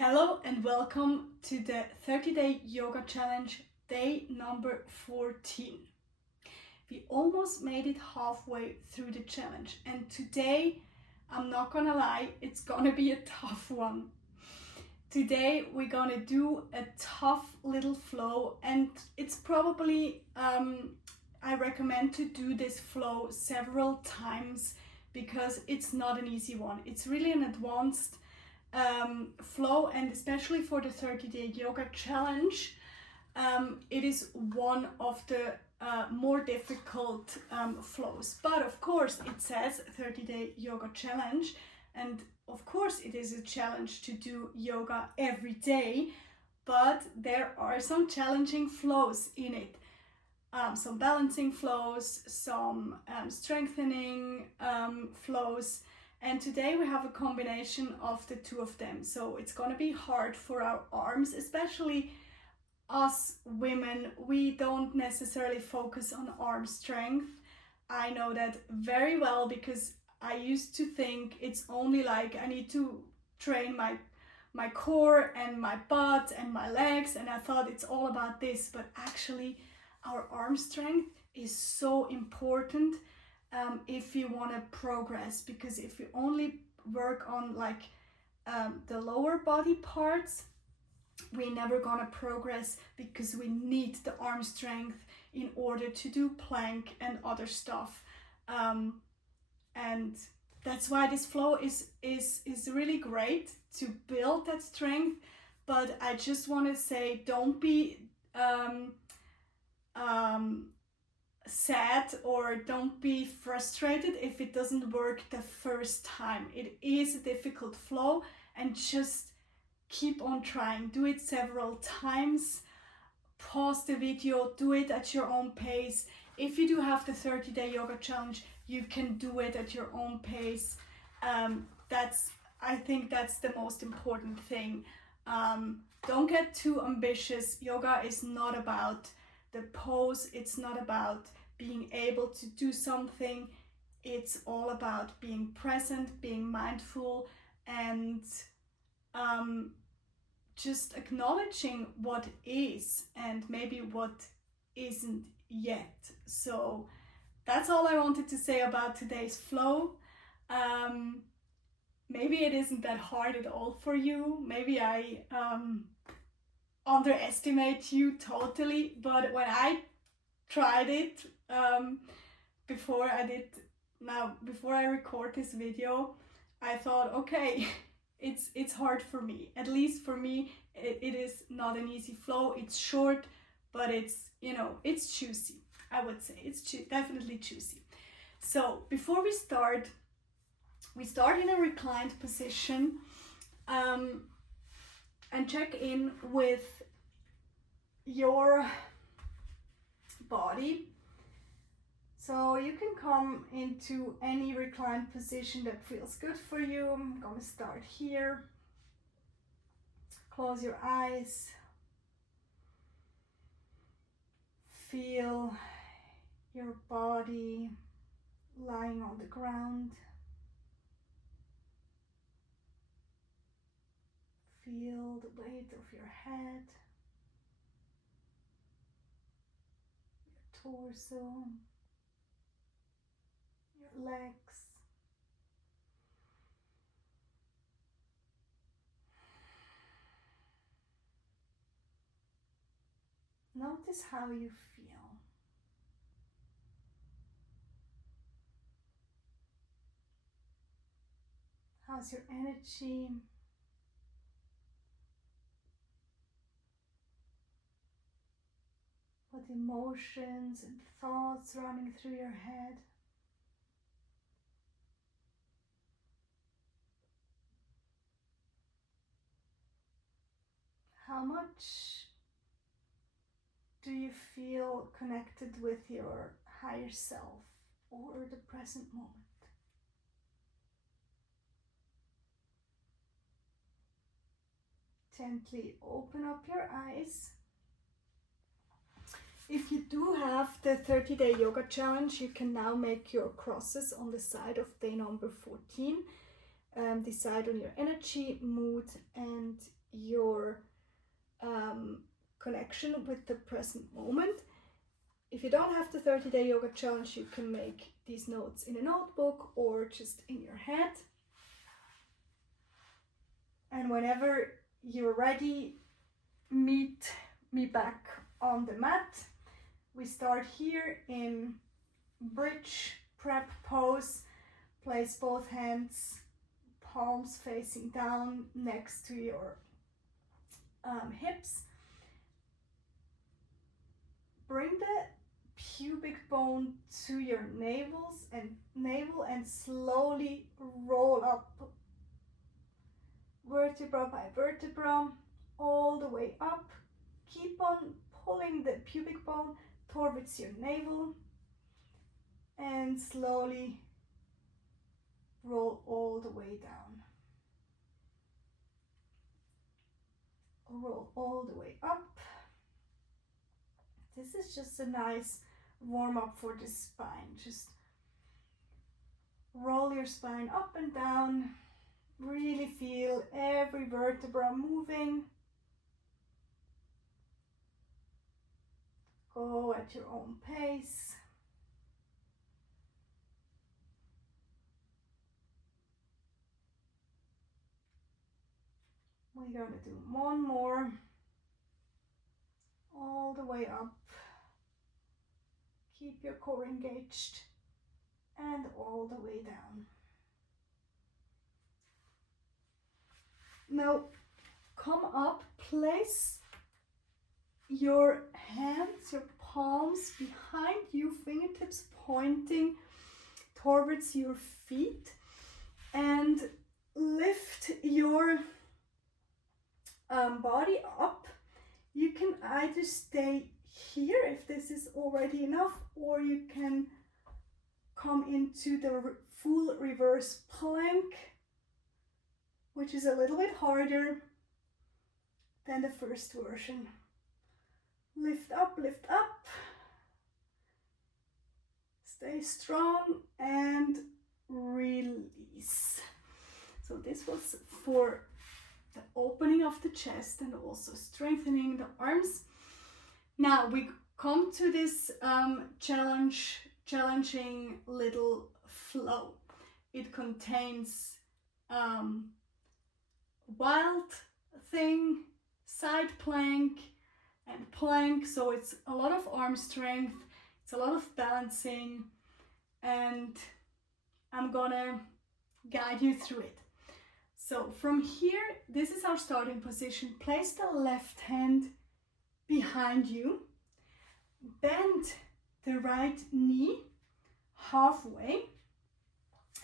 Hello and welcome to the 30-day yoga challenge, day number 14. We almost made it halfway through the challenge, and today, I'm not gonna lie, it's gonna be a tough one. Today we're gonna do a tough little flow, and it's probably, I recommend to do this flow several times because it's not an easy one. It's really an advanced flow, and especially for the 30-day yoga challenge, it is one of the more difficult flows. But of course it says 30-day yoga challenge, and of course it is a challenge to do yoga every day, but there are some challenging flows in it. Some balancing flows, some strengthening flows, and today we have a combination of the two of them. So it's going to be hard for our arms, especially us women. We don't necessarily focus on arm strength. I know that very well because I used to think it's only like I need to train my core and my butt and my legs, and I thought it's all about this, but actually our arm strength is so important if you want to progress, because if you only work on like the lower body parts, we're never gonna progress, because we need the arm strength in order to do plank and other stuff, and that's why this flow is really great to build that strength. But I just want to say, don't be sad or don't be frustrated if it doesn't work the first time. It is a difficult flow, and just keep on trying. Do it several times. Pause the video, do it at your own pace. If you do have the 30-day yoga challenge, you can do it at your own pace. I think that's the most important thing. Don't get too ambitious. Yoga is not about the pose, it's not about being able to do something. It's all about being present, being mindful, and just acknowledging what is and maybe what isn't yet. So that's all I wanted to say about today's flow. Maybe it isn't that hard at all for you. Maybe I underestimate you totally, but when I tried it before I record this video, I thought, okay, it's hard for me. At least for me, it is not an easy flow. It's short, but it's, it's juicy. I would say it's definitely juicy. So before we start in a reclined position, and check in with your body. So you can come into any reclined position that feels good for you. I'm gonna start here. Close your eyes. Feel your body lying on the ground. Feel the weight of your head, your torso, your legs. Notice how you feel. How's your energy? What emotions and thoughts running through your head? How much do you feel connected with your higher self or the present moment? Gently open up your eyes. If you do have the 30-day yoga challenge, you can now make your crosses on the side of day number 14. Decide on your energy, mood, and your connection with the present moment. If you don't have the 30-day yoga challenge, you can make these notes in a notebook or just in your head. And whenever you're ready, meet me back on the mat. We start here in bridge prep pose. Place both hands, palms facing down next to your hips. Bring the pubic bone to your navel and slowly roll up vertebra by vertebra all the way up. Keep on pulling the pubic bone towards your navel and slowly roll all the way down. Roll all the way up. This is just a nice warm up for the spine. Just roll your spine up and down. Really feel every vertebra moving. Go at your own pace. We're going to do one more. All the way up. Keep your core engaged. And all the way down. Now, come up, place your hands, your palms behind you, fingertips pointing towards your feet, and lift your body up. You can either stay here if this is already enough, or you can come into the full reverse plank, which is a little bit harder than the first version. Lift up, stay strong and release. So this was for the opening of the chest and also strengthening the arms. Now we come to this challenging little flow. It contains wild thing, side plank and plank, so it's a lot of arm strength, it's a lot of balancing, and I'm gonna guide you through it. So from here, this is our starting position. Place the left hand behind you, bend the right knee halfway,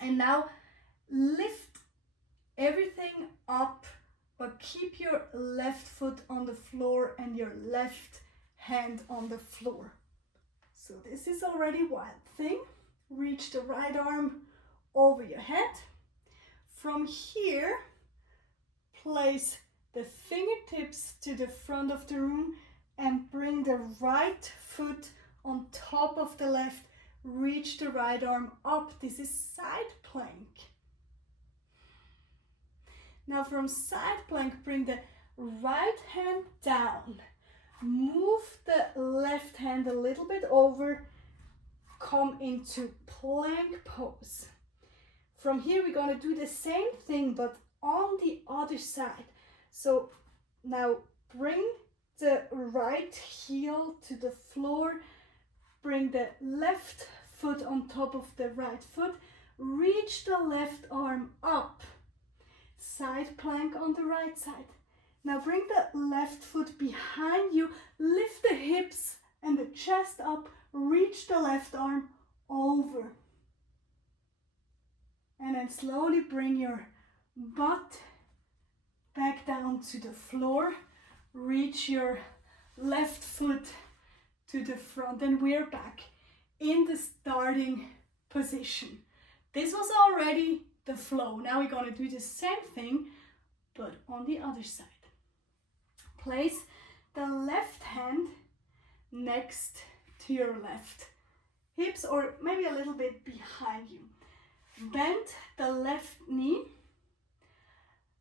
and now lift everything up, but keep your left foot on the floor and your left hand on the floor. So this is already wild thing. Reach the right arm over your head. From here, place the fingertips to the front of the room and bring the right foot on top of the left. Reach the right arm up. This is side plank. Now from side plank, bring the right hand down. Move the left hand a little bit over. Come into plank pose. From here, we're going to do the same thing, but on the other side. So now bring the right heel to the floor. Bring the left foot on top of the right foot. Reach the left arm up. Side plank on the right side. Now bring the left foot behind you. Lift the hips and the chest up. Reach the left arm over. And then slowly bring your butt back down to the floor. Reach your left foot to the front, and we're back in the starting position. This was already the flow. Now we're going to do the same thing, but on the other side. Place the left hand next to your left hips, or maybe a little bit behind you. Bend the left knee.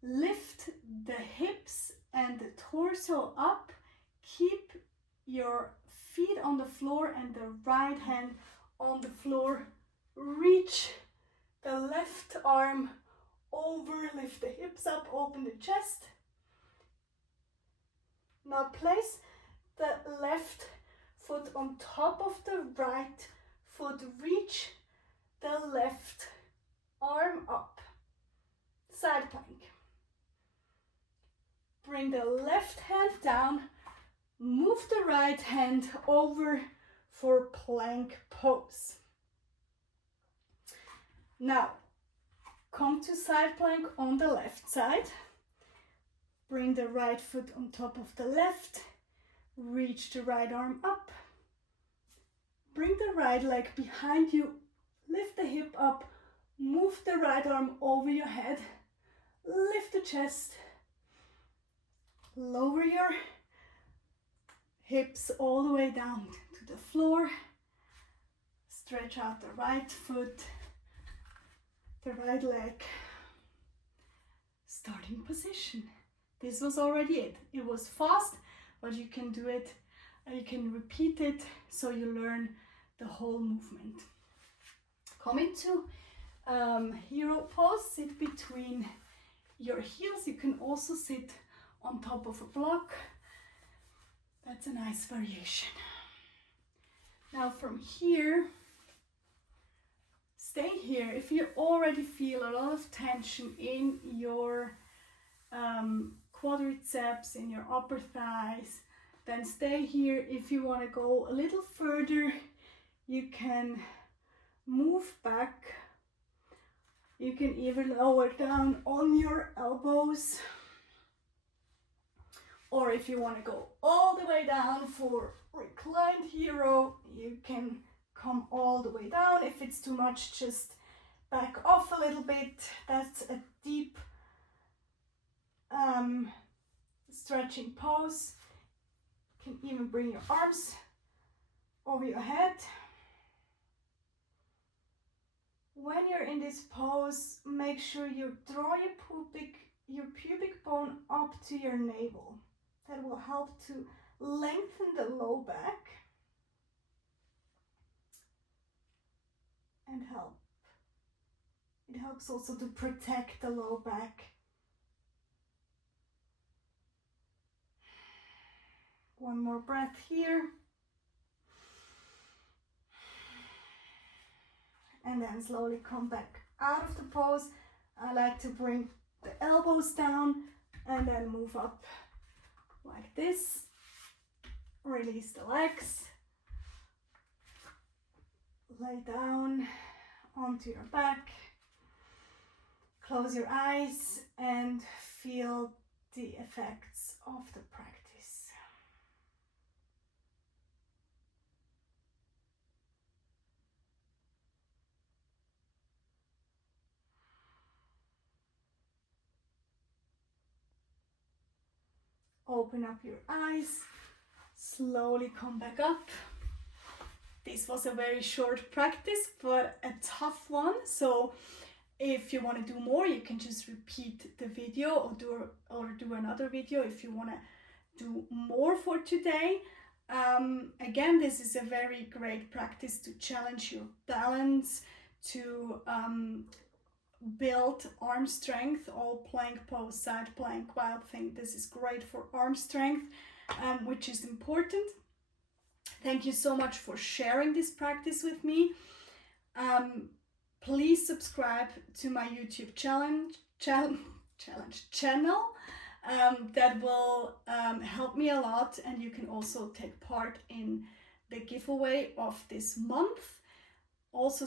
Lift the hip hips and the torso up. Keep your feet on the floor and the right hand on the floor. Reach the left arm over, lift the hips up, open the chest. Now place the left foot on top of the right foot. Reach the left arm up. Side plank. Bring the left hand down. Move the right hand over for plank pose. Now, come to side plank on the left side. Bring the right foot on top of the left. Reach the right arm up. Bring the right leg behind you. Lift the hip up. Move the right arm over your head. Lift the chest. Lower your hips all the way down to the floor. Stretch out the right foot, the right leg. Starting position. This was already it. It was fast, but you can do it, you can repeat it so you learn the whole movement. Come into hero pose. Sit between your heels. You can also sit on top of a block. That's a nice variation. Now from here, stay here. If you already feel a lot of tension in your quadriceps, in your upper thighs, then stay here. If you want to go a little further, you can move back. You can even lower down on your elbows. Or if you want to go all the way down for reclined hero, you can come all the way down. If it's too much, just back off a little bit. That's a deep stretching pose. You can even bring your arms over your head. When you're in this pose, make sure you draw your pubic bone up to your navel. That will help to lengthen the low back and it helps also to protect the low back. One more breath here. And then slowly come back out of the pose. I like to bring the elbows down and then move up like this. Release the legs. Lay down onto your back. Close your eyes and feel the effects of the practice. Open up your eyes, slowly come back up. This was a very short practice, but a tough one. So if you want to do more, you can just repeat the video or do another video if you want to do more for today. Again, this is a very great practice to challenge your balance, to build arm strength. All plank pose, side plank, wild thing. This is great for arm strength, which is important. Thank you so much for sharing this practice with me. Please subscribe to my YouTube channel. That will help me a lot, and you can also take part in the giveaway of this month. Also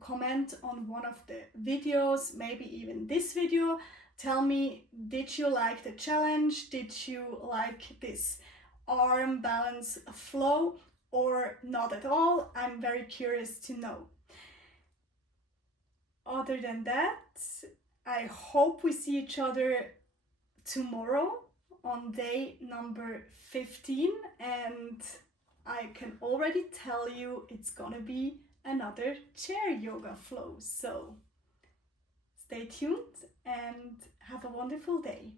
comment on one of the videos, maybe even this video. Tell me, did you like the challenge? Did you like this arm balance flow or not at all? I'm very curious to know. Other than that, I hope we see each other tomorrow on day number 15, and I can already tell you it's gonna be another chair yoga flow. So stay tuned and have a wonderful day.